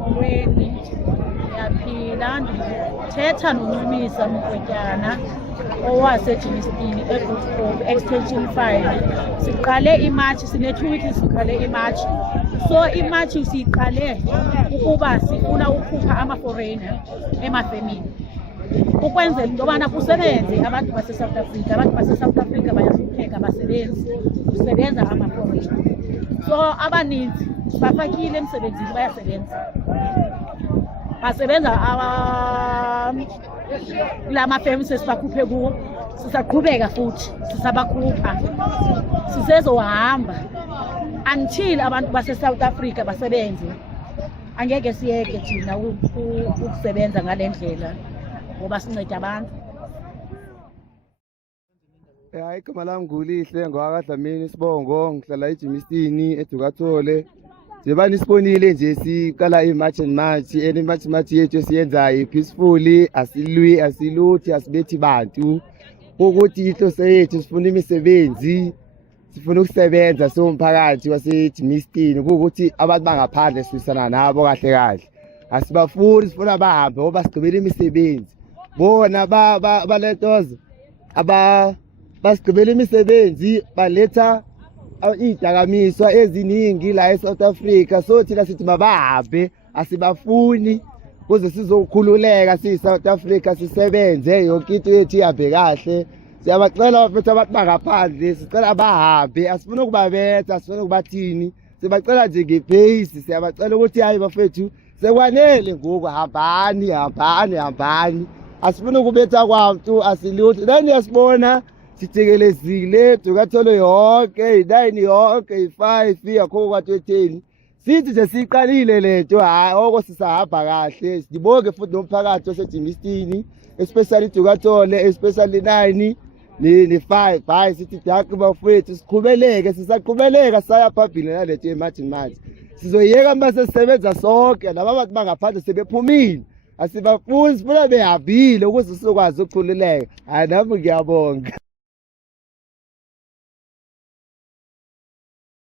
Molweni. Ngiyaphila ndithetha noNcumisa Mkhwetyana owaseJimistini eGoodhope Extension 5. Siqale imatshi, sine-2 weeks siqale imatshi. So imatshi siyiqale ukuba sifuna ukukhupha ama-foreigner emafemini ukwenzela into yobana kusebenze abantu base-South Africa. Abantu base-South Africa bayahlupheka, abasebenzi, kusebenza ama-foreigner. So abaninzi bafakile emsebenzini, basebenza la mafemi sesibakhuphe kuwo, sisaqhubeka futhi sisabakhupha, sisezohamba until abantu base-South Africa basebenze. Angeke siyeke thina ukusebenza ngale ndlela ngoba sinceda abantu. Igama lami nguLihle ngwakaDlamini Sibongo, ngihlala eJimistini eDukathole. Njengoba nisibonile nje siqala i-march and march, i-march yethu esiyenzayo peacefully, asilwi, asiluthi, asibethi bantu. Ukuthi inhloso yethu sifuna imisebenzi, sifuna ukusebenza somphakathi waseJimistini, ukuthi abantu bangaphandle sisana nabo kahle kahle. Asibafuni, sifuna bahambe ngoba sigqibele imisebenzi. Bona balentoza basigqibele imisebenzi, baletha izidakamizwa eziningi la eSouth Africa. So thina sithi mabahambe, asibafuni kuze sizokhululeka siyi-South Africa, sisebenze yonke into yethu ihambe kahle. Siyabacela bafethu abantu bangaphandle, sicela bahambe, asifuni ukubabetha, asifuni ukubathini, sibacela nje ngepace. Siyabacela ukuthi hayi bafethu sekwanele ngoku, hambani, asifuni ukubetha kwabantu, asiluthi. Nani yasibona sithekelezile, Dukathole yonke, i-9 yonke, i-5 akho kwa-20. Sithi nje siyiqalile lento, hayi oko sisahamba kahle. Sibonge futhi nomphakathi waseJimistini, especially Dukathole, especially 9 ne-5. Hayi sithi dakhe bafethu, siqhubeleke, sisaqhubeleka saya phambili nalento ye-march. Sizoyeka mase sisebenza sonke, laba bantu bangaphandle sebephumile. Asibafuni, sifuna behambile ukuze sizokwazi ukukhululeka. Hayi nami ngiyabonga.